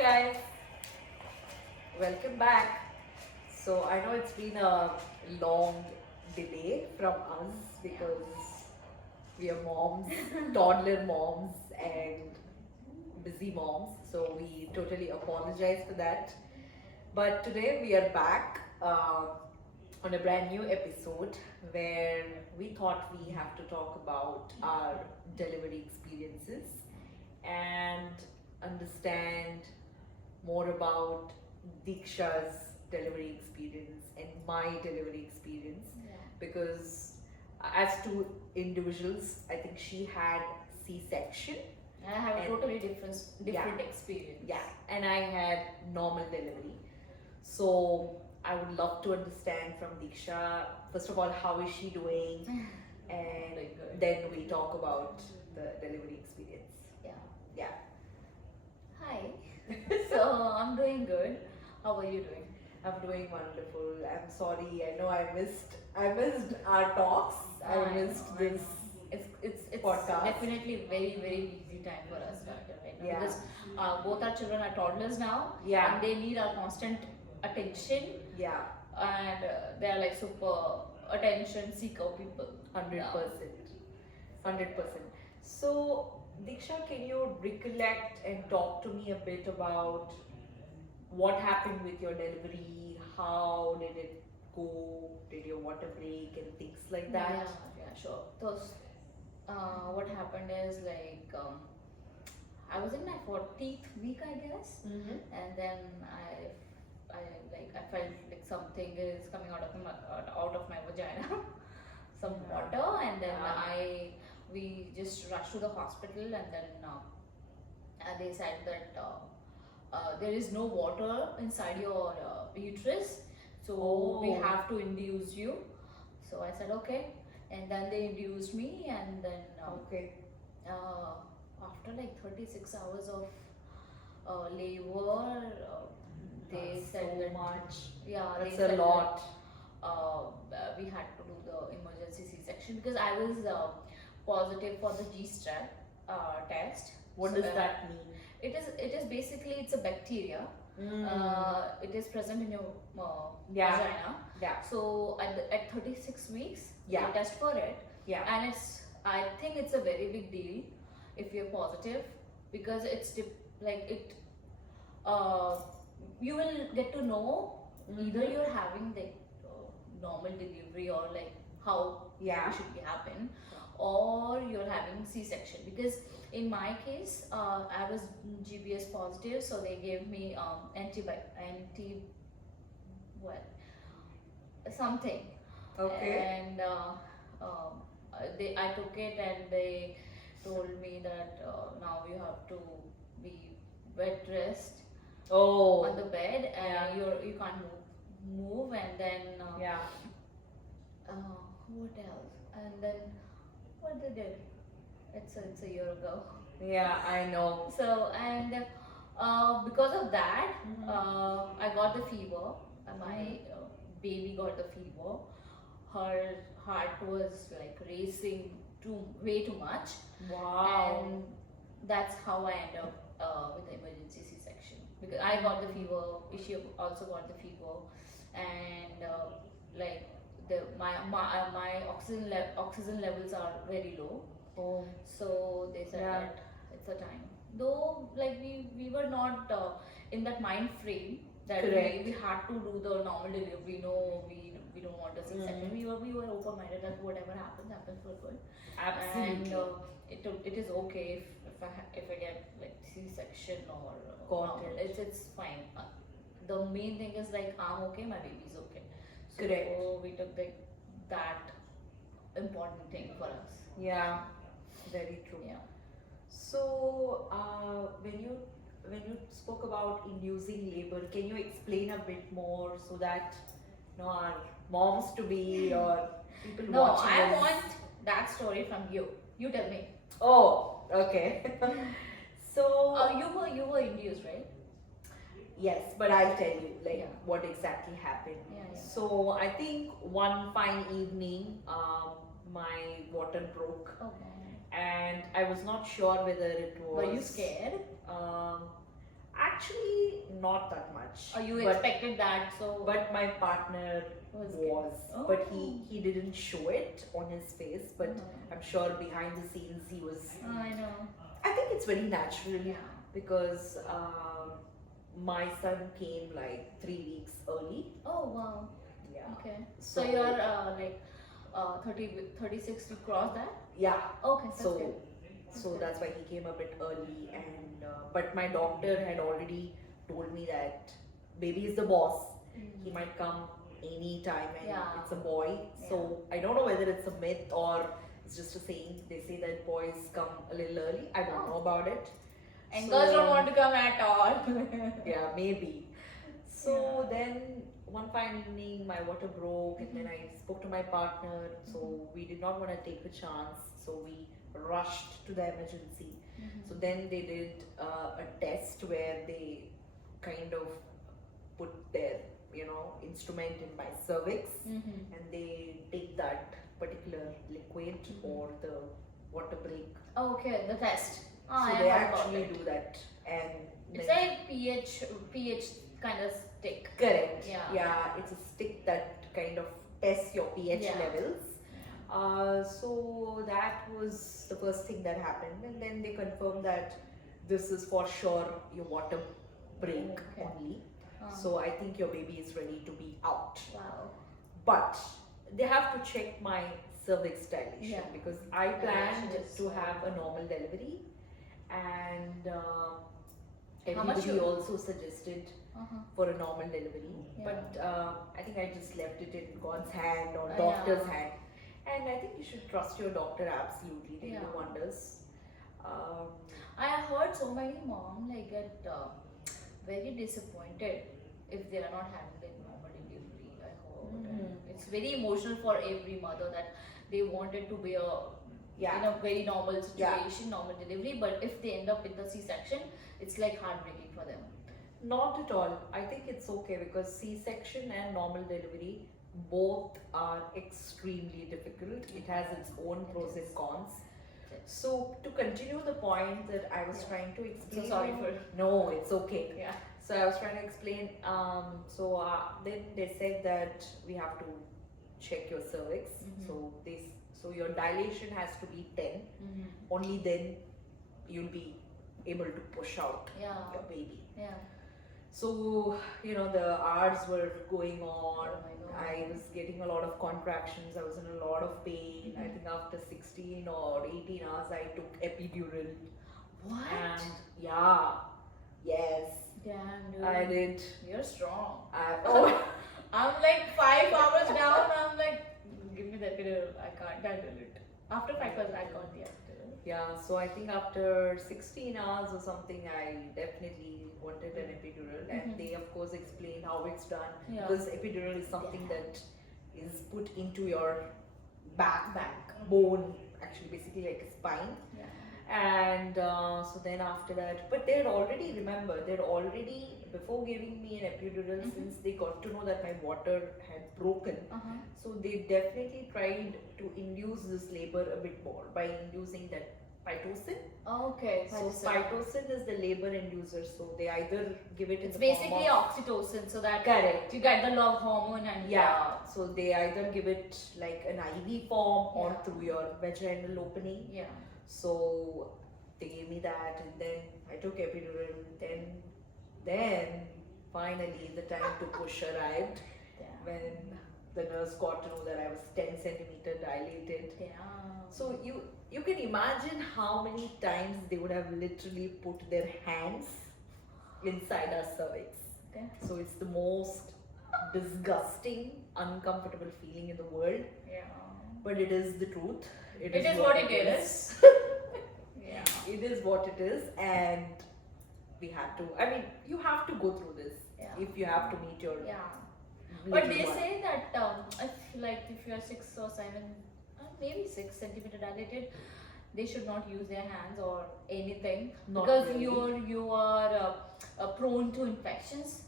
guys, welcome back. So I know it's been a long delay from us because we are moms, toddler moms, and busy moms. So we totally apologize for that. But today we are back on a brand new episode where we thought we have to talk about our delivery experiences and understand more about Diksha's delivery experience and my delivery experience because as two individuals, I think she had C-section. I have a And- totally different experience. Yeah, and I had normal delivery. So I would love to understand from Diksha, first of all, how is she doing? And Very good. then we talk about the delivery experience. Yeah. Yeah. Hi. So I'm doing good. How are you doing? I'm doing wonderful. I'm sorry. I know I missed our talks. I missed know, this. It's podcast. definitely very busy time for us right now Yeah. because both our children are toddlers now. Yeah. And they need our constant attention, Yeah. and they are like super attention seeker people. 100%. 100%. So, Diksha, can you recollect and talk to me a bit about what happened with your delivery? How did it go? Did your water break and things like that? Yeah, sure. Those, what happened is like I was in my 40th week, I guess, Mm-hmm. and then I felt like something is coming out of my vagina, some Yeah. water, and then Yeah. we just rushed to the hospital, and then they said that there is no water inside your uterus, so we Oh. have to induce you. So I said okay, and then they induced me, and then Okay. after like 36 hours of labor, they That's said so that much. yeah, That's they a said lot. that we had to do the emergency C-section because I was positive for the G-strap test. What So, does that mean? It is basically it's a bacteria. It is present in your Yeah. vagina. Yeah. So at 36 weeks, Yeah. they test for it, Yeah. and I think it's a very big deal if you're positive because like it. You will get to know either Mhm. you're having the normal delivery or like how Yeah. it should be happen, or you're having C-section. Because in my case, I was GBS positive, so they gave me what something, Okay. and I took it, and they told me that now you have to be bed rest Oh. on the bed, and Yeah. you can't move, and then Yeah. what else? And then what they did? It's a year ago. Yeah. I know. So and because of that, Mhm. I got the fever. My baby got the fever. Her heart was like racing way too much, Wow. and that's how I end up with the emergency C-section because I got the fever. She also got the fever, and like my oxygen levels are very low. Oh. So they said Yeah. that it's a time. Though like we were not in that mind frame that Correct. we had to do the normal delivery. No, we don't want a C-section. We were open minded that whatever happens for good. Absolutely. And it is okay if I get like C-section or Got normal. it. It's fine. The main thing is like I'm okay, my baby's okay. So Correct. we took that important thing for us. Yeah. Very true. Yeah. So, when you spoke about inducing labor, can you explain a bit more so that our moms to be or people No, watching I us- want that story from you. You tell me. Oh, okay. So You were induced, right? yes, but I'll tell you like Yeah. what exactly happened. Yeah. So I think one fine evening, my water broke, Okay. and I was not sure whether it was. Were you scared? Um, actually, not that much. Or you but, expected that, so. but my partner Was was, good. but Oh. he didn't show it on his face, but I'm sure behind the scenes he was. I know. I think it's very natural Yeah. because my son came like 3 weeks early. Oh wow. Yeah. Okay. So you're like 36 to cross that? Yeah. Okay. That's So good. so that's why he came a bit early, and but my doctor had already told me that baby is the boss. He might come any time, and Yeah. it's a boy. So I don't know whether it's a myth or it's just a saying. They say that boys come a little early. I don't know about it. And So- girls don't want to come at all. Yeah, maybe. So then one fine evening my water broke, and then I spoke to my partner. So we did not want to take a chance. So we rushed to the emergency. So then they did a test where they kind of put their instrument in my cervix, and they take that particular liquid or the water break. Okay, the test. So I they heard about actually it. do that, and It's then- like pH kind of stick. correct. Yeah. It's a stick that kind of tests your pH Yeah. levels. So that was the first thing that happened, and then they confirmed that this is for sure your water break Okay. only. Oh. So I think your baby is ready to be out. Wow. But they have to check my cervix dilation Yeah. because I planned Dilation is- to have a normal delivery, and How much everybody you- also suggested for a normal delivery. Yeah. But I think I just left it in God's hand or Yeah. doctor's hand. And I think you should trust your doctor absolutely. They do Yeah. wonders. Um, I heard so many moms like get very disappointed if they are not having a normal delivery. I heard. And it's very emotional for every mother that they wanted to be Yeah. in a very normal Yeah. situation, normal delivery, but if they end up with the C-section, it's like heartbreaking for them. Not at all. I think it's okay because C-section and normal delivery both are extremely difficult. It has its own pros and cons. So to continue the point that I was Yeah. trying to explain. sorry for- No, it's okay. Yeah. So I was trying to explain. Then they said that we have to check your cervix. So your dilation has to be 10. Only then you'll be able to push out Yeah. your baby. Yeah. So the hours were going on. Oh my God. I was getting a lot of contractions. I was in a lot of pain. I think after 16 or 18 hours, I took epidural. What? And yeah, yes, Damn, dude. I did. You're strong. Oh, I'm like 5 hours down. I'm like, give me the epidural. I can't handle it. After 5 hours, I got the epidural. yeah. So I think after 16 hours or something, I definitely wanted an epidural, and they of course explained how it's done Yeah. because epidural is something that is put into your back bone, actually, basically like a spine. Yeah. And so then after that, but they'd already before giving me an epidural, since they got to know that my water had broken, so they definitely tried to induce this labor a bit more by inducing that pitocin. Okay. So pitocin is the labor inducer, so they either give it in It's the form basically of, oxytocin, so that correct. you get the love hormone and Yeah, so they either give it like an IV form or Yeah. through your vaginal opening. yeah. So they gave me that, and then I took epidural. Then finally the time to push arrived Damn. when the nurse got to know that I was 10 centimeter dilated. Damn. So you can imagine how many times they would have literally put their hands inside our cervix. Okay. So it's the most disgusting, uncomfortable feeling in the world, Yeah. but it is the truth. It is what it is. Yeah. It is what it is, and we have to. I mean, you have to go through this Yeah. if you have to meet your. Yeah. But little they one. say that if you are 6 or 7, maybe 6 centimeter dilated, they should not use their hands or anything Not because really. you are prone to infections.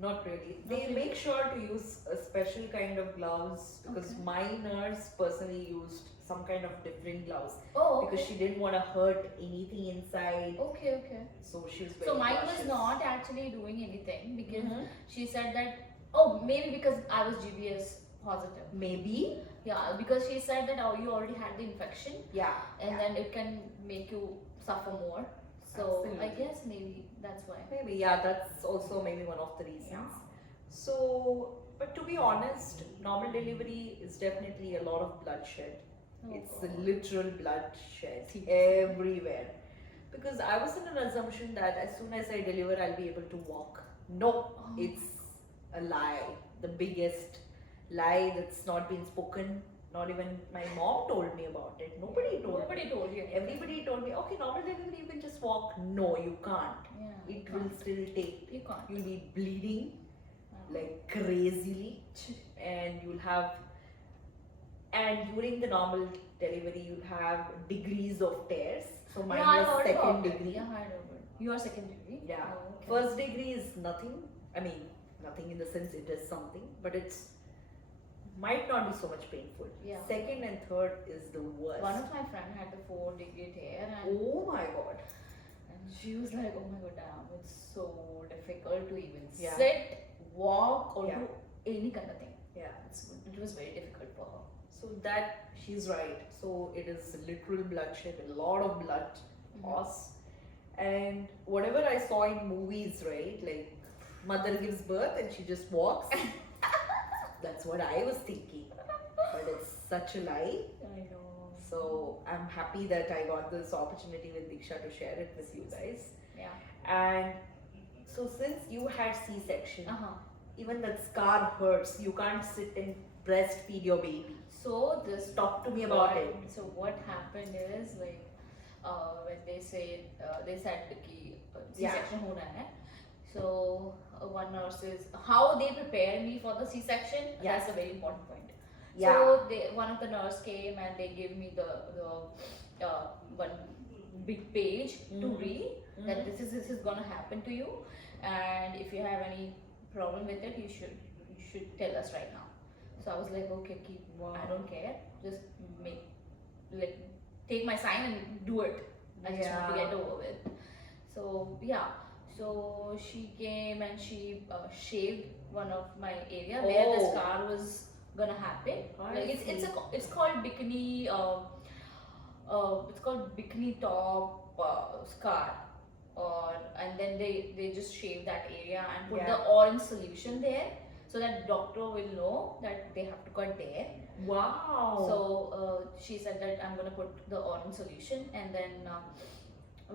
Not really. Not They really? make sure to use a special kind of gloves because Okay. my nurse personally used some kind of different gloves Oh, because okay. she didn't want to hurt anything inside. Okay, okay. So she was very So mine was cautious. not actually doing anything because Mhm. she said that, oh, maybe because I was GBS positive. Maybe. Yeah, because she said that, oh, you already had the infection Yeah. and yeah. then it can make you suffer more. So I Absolutely. guess maybe that's why. Maybe, yeah, that's also maybe one of the reasons. Yeah. So, but to be honest, normal delivery is definitely a lot of bloodshed. Oh, It's God. a literal bloodshed everywhere. Because I was in an assumption that as soon as I deliver, I'll be able to walk. No, Oh. it's a lie. The biggest lie that's not been spoken. Not even my mom told me about it. Nobody told me. Nobody told you. Everybody told me, okay, normal delivery, you can just walk. No, you can't. Yeah. It will still take. You can't. You'll be bleeding Uh-huh. like crazily, and you'll have. And during the normal delivery, you'll have degrees of tears. So mine Yeah, I was heard second about it. degree. Yeah, I heard about it. You are second degree? Yeah. Oh, okay. First degree is nothing. I mean, nothing in the sense it is something, but it's might not be so much painful. Yeah. Second and third is the worst. One of my friend had the 4-degree tear and, Oh my god. and she was like, oh my god, damn, it's so difficult to even Yeah. sit, walk, or Yeah. do any kind of thing. Yeah. It was very difficult for her. So that she's right. So it is literal bloodshed, a lot of blood loss. And whatever I saw in movies, right? Like mother gives birth and she just walks. That's what I was thinking. But it's such a lie. I know. So I'm happy that I got this opportunity with Diksha to share it with you guys. Yeah. And so since you had C-section, Uh-huh. even that scar hurts. You can't sit and breastfeed your baby. So this Talk to me about it. So what happened is like when they say they said कि C-section होना है. So one nurse is how they prepare me for the C-section. Yeah. That's a very important point. Yeah. So one of the nurse came and they gave me the one big page to read that this is gonna happen to you, and if you have any problem with it, you should tell us right now. So I was like, okay, keep. Wow. I don't care. Just take my sign and do it. I just want to Yeah. get over with. So yeah. So she came and she shaved one of my area where the Oh. scar was gonna happen. I Like it's called bikini. It's called bikini top scar. And then they just shave that area and put Yeah. the orange solution there so that doctor will know that they have to cut there. Wow. So she said that I'm gonna put the orange solution, and then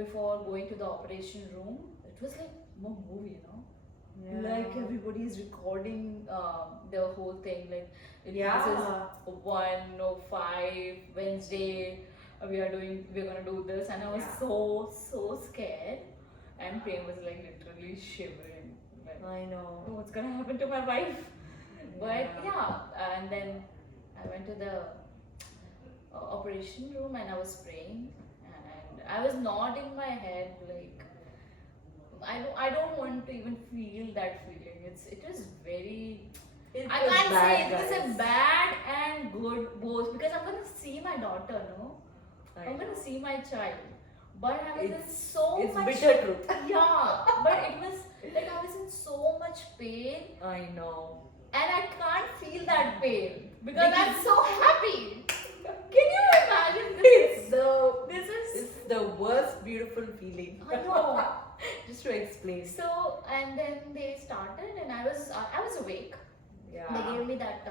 before going to the operation room, it was like more movie, you know. Like everybody is recording the whole thing. Like Yeah. this is 1:05 Wednesday. We're gonna do this, and I was Yeah. so scared, and Prem was like literally shivering. Like, I know. oh, what's gonna happen to my wife? But yeah, and then I went to the operation room and I was praying, and I was nodding my head like I don't want to even feel that feeling. It is very. It I was can't bad, say it was a guys. bad and good both because I'm gonna see my daughter, no? I I'm know. gonna see my child. But I was in It's- so It's much bitter truth. yeah, but it was like I was in so much pain I know. and I can't feel that pain because I'm so happy. Can you imagine this? It's the worst beautiful feeling. I know. Just to explain. So and then they started and I was awake. They Yeah. gave me that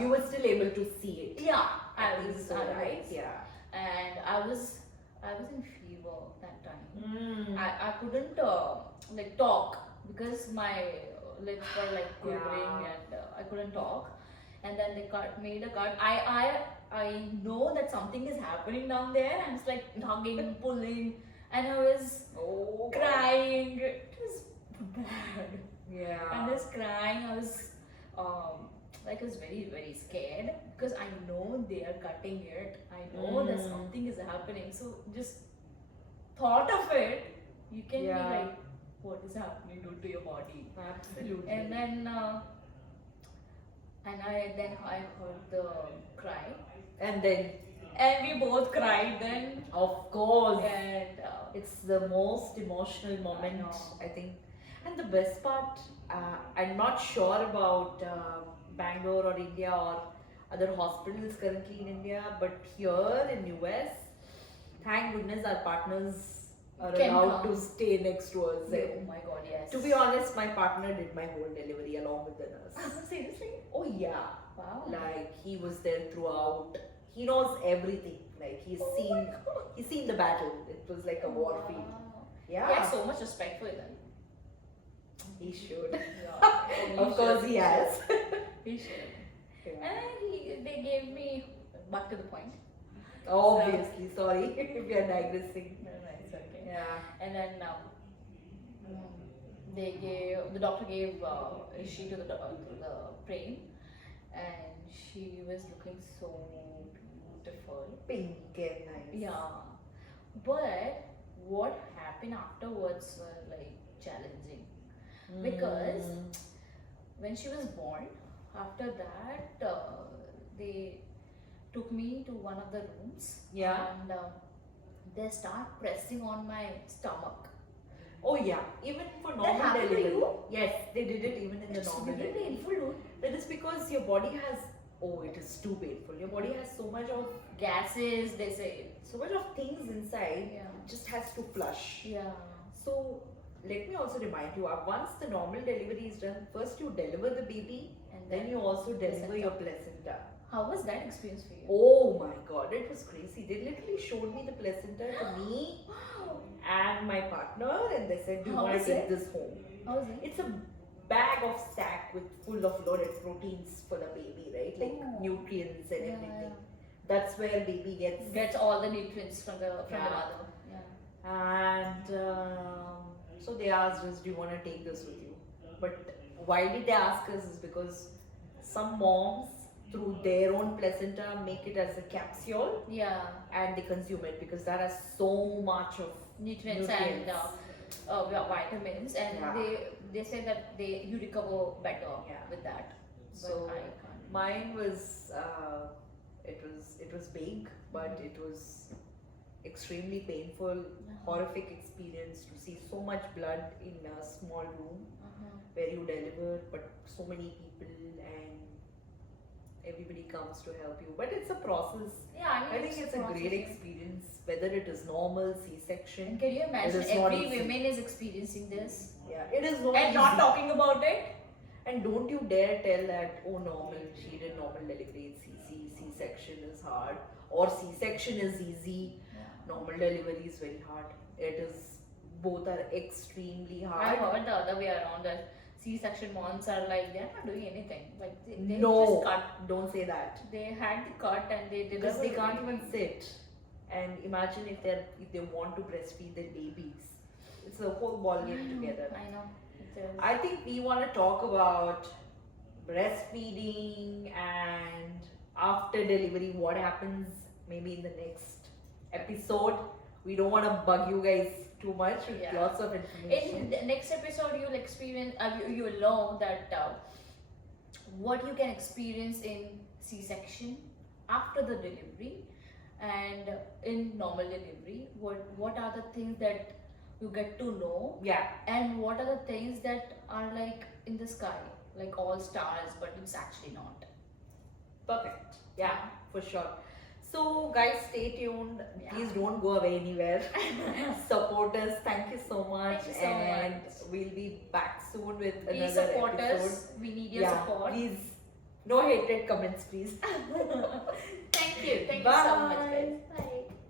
You were still able to see it. yeah I think so, I right? was. Yeah. And I was in fever that time. Mm. I couldn't like talk because my lips were like quivering Yeah. and I couldn't talk. And then they made a cut. I know that something is happening down there, and it's like tugging, pulling, and I was Oh. crying. It was bad. Yeah. And I was crying. I was like I was very scared because I know they are cutting it. I know that something is happening. So just thought of it, you can Yeah. be like, what is happening to your body? Absolutely. And then and I heard the cry, And then, and we both cried then, of course, and it's the most emotional moment, know. I think. And the best part, I'm not sure about Bangalore or India or other hospitals currently in India, but here in US, thank goodness our partners are Can allowed come. to stay next to us. Yeah, And oh my god, yes. to be honest, my partner did my whole delivery along with the nurse. Seriously? Oh yeah, Wow. like he was there throughout. He knows everything. Like he's seen the battle. It was like a war field. Wow. Yeah, He had so much respect for them. he should. Yeah. Of course he has. He should. Yeah. And they gave me, back to the point. Obviously, sorry if we are digressing. No, no, it's okay. Yeah. And then the doctor gave she to the brain, and she was looking so beautiful. Pink and nice. Yeah, but what happened afterwards were like challenging, because Mm. when she was born, after that they took me to one of the rooms. Yeah. And they start pressing on my stomach. Oh yeah, even for That normal happened to delivery. you? Yes, they did it even in the It's normal really delivery. painful, dude. That is because your body has, oh, it is too painful. Your body has so much of Gases, they say. things inside. Yeah. It just has to flush. Yeah. So let me also remind you, once the normal delivery is done, first you deliver the baby, And then you also deliver placenta. your placenta. How was that experience for you? Oh my god, it was crazy. They literally showed me the placenta to me Wow. and my partner, and they said, "Do you How want to was take it? this home?" How was it? It's a bag of sack with full of loaded proteins for the baby, right? Like Oh. nutrients and Yeah, everything. That's where baby gets. Gets all the nutrients from the Yeah. mother. Yeah. And so they asked us, "Do you want to take this with you?" But why did they ask us? Is because some moms, through their own placenta, make it as a capsule Yeah. and they consume it because that has so much of Nutrients and vitamins, and Yeah. they say that you recover better Yeah. with that. But So I can't. mine was it was big, but it was extremely painful, horrific experience to see so much blood in a small room where you deliver, but so many people and everybody comes to help you. But it's a process. Yeah, I I mean, think it's a great experience, whether it is normal C-section. And can you imagine It is not every easy. woman is experiencing this Yeah, it is not and not easy. talking about it? And don't you dare tell that, oh, normal, she did normal delivery, it's easy, C-section is hard, or C-section is easy, normal delivery is very hard. It is, both are extremely I hard. heard the other way around, that C-section moms are like, they're not doing anything. Like they No, just cut. don't say that. They had the cut and they did Because they can't even sit. And imagine if they want to breastfeed their babies. It's a whole ball game together. I know. It is. I think we want to talk about breastfeeding and after delivery, what happens maybe in the next episode. We don't want to bug you guys too much with Yeah. lots of information. In the next episode, you'll experience, you will know that what you can experience in C-section after the delivery and in normal delivery. What are the things that you get to know, Yeah, and what are the things that are like in the sky, like all stars, but it's actually not. perfect. Yeah, for sure. So, guys, stay tuned. Yeah. Please don't go away anywhere. Support us. Thank you so much. Thank you so and much. we'll be back soon with Please another support episode. us. We need your Yeah, support. please. No hatred comments, please.